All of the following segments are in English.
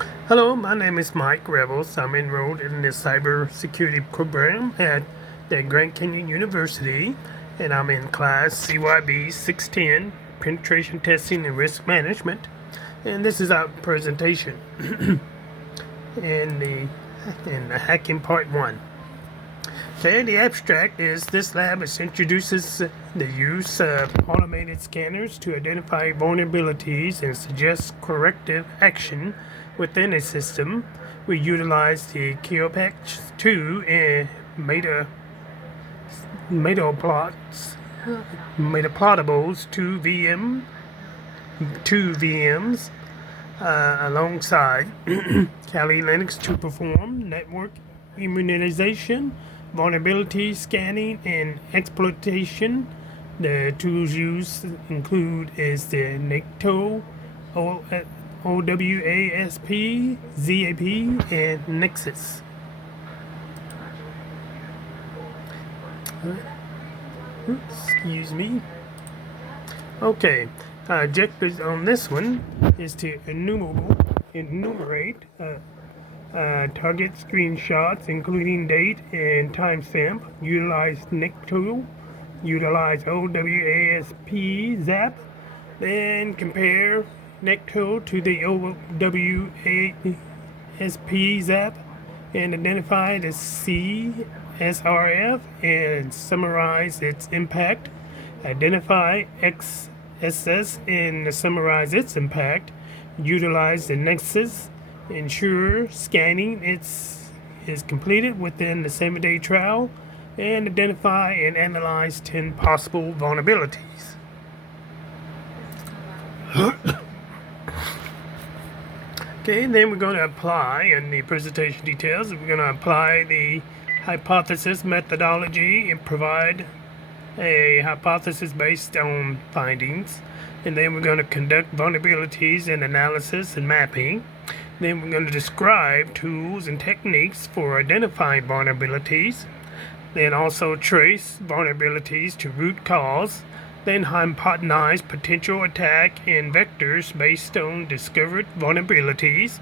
Hello, my name is Mike Revels. I'm enrolled in the cybersecurity program at the Grand Canyon University, and I'm in class CYB 610, Penetration Testing and Risk Management. And this is our presentation in the Hacking Part 1. Okay, the abstract is this lab introduces the use of automated scanners to identify vulnerabilities and suggest corrective action within a system. We utilize the Keopatch 2 and Metaplotables 2 VMs alongside Kali Linux to perform network immunization, vulnerability scanning, and exploitation. The tools used include the NICTO, OWASP, ZAP, and Nexus. Excuse me. Okay, objectives on this one is to enumerate target screenshots, including date and timestamp, utilize NICTO, utilize OWASP ZAP, then compare NICTO to the OWASP ZAP, and identify the CSRF and summarize its impact, identify XSS and summarize its impact, utilize the Nexus, ensure scanning is completed within the 7-day trial, and identify and analyze 10 possible vulnerabilities. Okay, then we're going to apply, in the presentation details, we're going to apply the hypothesis methodology and provide a hypothesis based on findings. And then we're going to conduct vulnerabilities and analysis and mapping. Then we're going to describe tools and techniques for identifying vulnerabilities. Then also trace vulnerabilities to root cause. Then hypothesize potential attack and vectors based on discovered vulnerabilities.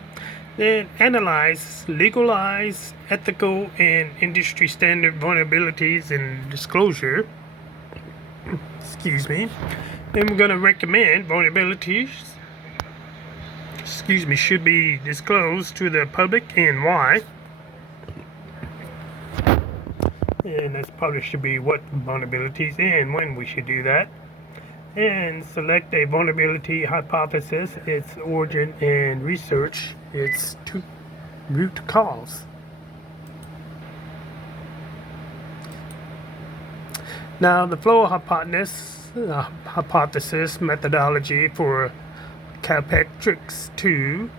Then analyze, legalize, ethical, and industry standard vulnerabilities and disclosure. Excuse me. Then we're going to recommend vulnerabilities should be disclosed to the public and why. And that's probably should be what vulnerabilities and when we should do that. And select a vulnerability hypothesis, its origin, and research its root cause. Now, the flow hypothesis methodology for Calpatrix 2.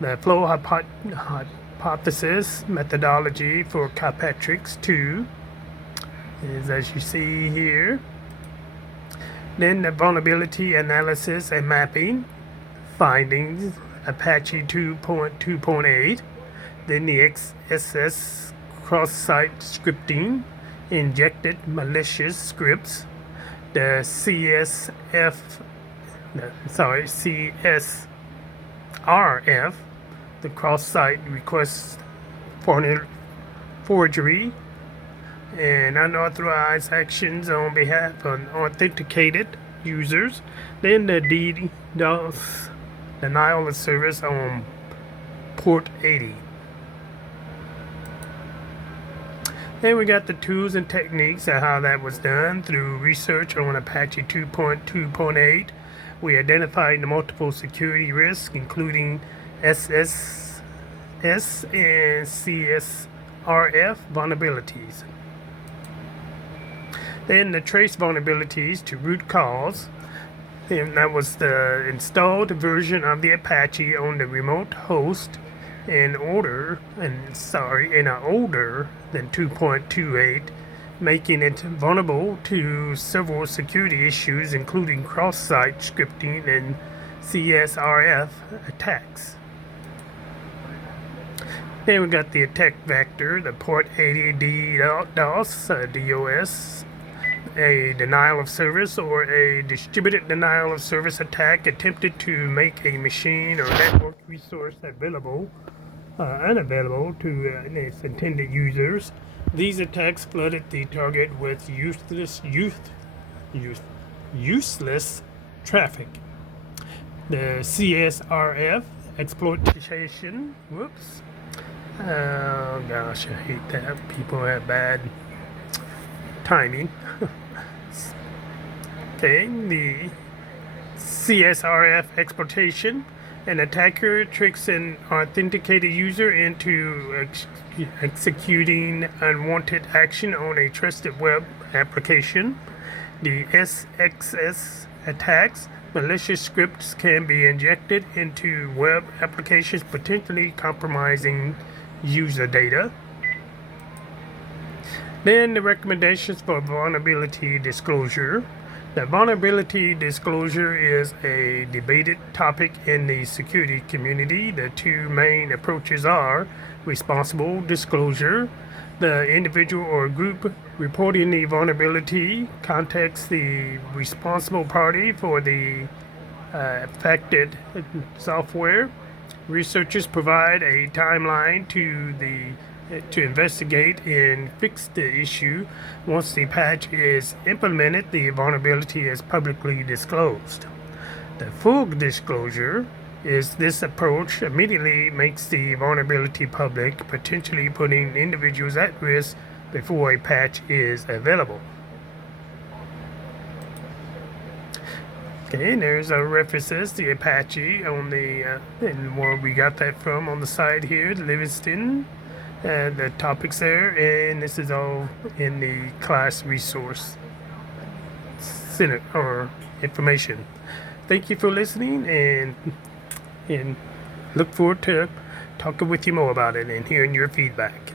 The flow hypothesis methodology for Calpatrix 2 is as you see here. Then the vulnerability analysis and mapping findings, Apache 2.2.8. Then the XSS cross-site scripting, injected malicious scripts, the CSRF, the cross-site request forgery, and unauthorized actions on behalf of authenticated users. Then the DDoS, denial of service on port 80. Then we got the tools and techniques of how that was done through research on Apache 2.2.8. We identified the multiple security risks, including SSS and CSRF vulnerabilities. Then the trace vulnerabilities to root cause. And that was the installed version of the Apache on the remote host in older than 2.28, making it vulnerable to several security issues, including cross-site scripting and CSRF attacks. Then we got the attack vector, the port 80 DOS, a denial of service or a distributed denial of service attack attempted to make a machine or network resource unavailable to its intended users. These attacks flooded the target with useless traffic. The CSRF exploitation. Whoops. Oh gosh, I hate that. People have bad timing. Okay, the CSRF exploitation. An attacker tricks an authenticated user into executing unwanted action on a trusted web application. The SXS attacks. Malicious scripts can be injected into web applications, potentially compromising user data. Then the recommendations for vulnerability disclosure. The vulnerability disclosure is a debated topic in the security community. The two main approaches are responsible disclosure. The individual or group reporting the vulnerability contacts the responsible party for the affected software. Researchers provide a timeline to investigate and fix the issue. Once the patch is implemented, the vulnerability is publicly disclosed. The full disclosure is this approach immediately makes the vulnerability public, potentially putting individuals at risk before a patch is available. Okay, and there's our references, the Apache on the, and where we got that from on the side here, Livingston. The topics there, and this is all in the class resource center or information. Thank you for listening, and look forward to talking with you more about it and hearing your feedback.